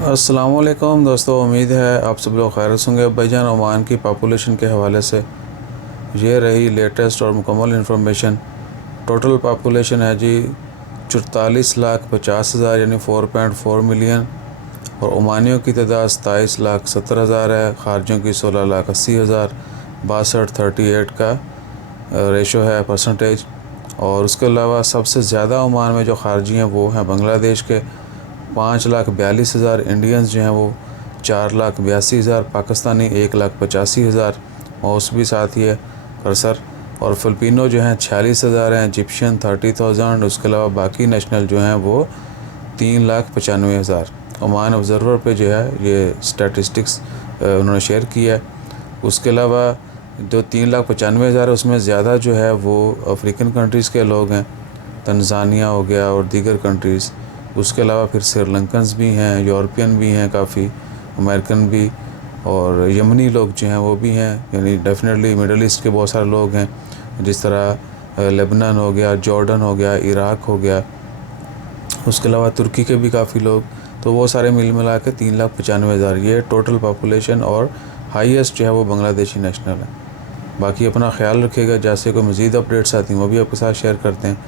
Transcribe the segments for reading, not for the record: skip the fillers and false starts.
अस्सलामुअलैकुम दोस्तों, उम्मीद है आप सब लोग खैरियत होंगे। भाईजान, ओमान की पॉपुलेशन के हवाले से ये रही लेटेस्ट और मुकम्मल इंफॉर्मेशन। टोटल पॉपुलेशन है जी 44,50,000 यानी 4.4 मिलियन। और ओमानियों की तादाद 27,70,000 है। खारजियों की 16,80,000। 62-38 का रेशो है परसेंटेज। और उसके अलावा सबसे ज़्यादा ओमान में जो खारजी हैं वो हैं बांग्लादेश के 5,42,000। इंडियंस जो हैं वो 4,82,000। पाकिस्तानी 1,85,000। माउस भी साथ ही है कर्सर। और फ़िलिपिनो जो हैं 46,000 हैं। इजिप्शियन 30,000। उसके अलावा बाकी नेशनल जो हैं वो 3,95,000। ओमान ऑब्ज़र्वर पे जो है ये स्टैटिस्टिक्स उन्होंने शेयर किया है। उसके अलावा जो 3,95,000 है उसमें ज़्यादा जो है वो अफ्रीकन कंट्रीज़ के लोग हैं। तंजानिया हो गया और दीगर कंट्रीज़। उसके अलावा फिर श्रीलंकन्स भी हैं, यूरोपियन भी हैं काफ़ी, अमेरिकन भी, और यमनी लोग जो हैं वो भी हैं। यानी डेफिनेटली मिडल ईस्ट के बहुत सारे लोग हैं, जिस तरह लेबनान हो गया, जॉर्डन हो गया, इराक हो गया। उसके अलावा तुर्की के भी काफ़ी लोग। तो वो सारे मिल मिला के 3,95,000 ये टोटल पॉपुलेशन। और हाईएस्ट जो है वो बांग्लादेशी नेशनल है। बाकी अपना ख्याल रखिएगा। जैसे कोई मज़ीद अपडेट्स आती हैं वो भी आपके साथ शेयर करते हैं।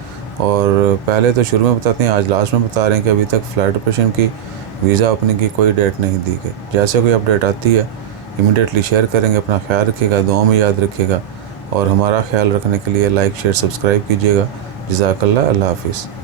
और पहले तो शुरू में बताते हैं, आज लास्ट में बता रहे हैं कि अभी तक फ़्लाइट ऑपरेशन की वीज़ा ओपनिंग की कोई डेट नहीं दी गई। जैसे कोई अपडेट आती है इमीडिएटली शेयर करेंगे। अपना ख्याल रखिएगा, दुआ में याद रखिएगा। और हमारा ख्याल रखने के लिए लाइक, शेयर, सब्सक्राइब कीजिएगा। जज़ाकल्लाह। अल्लाह हाफ़िज़।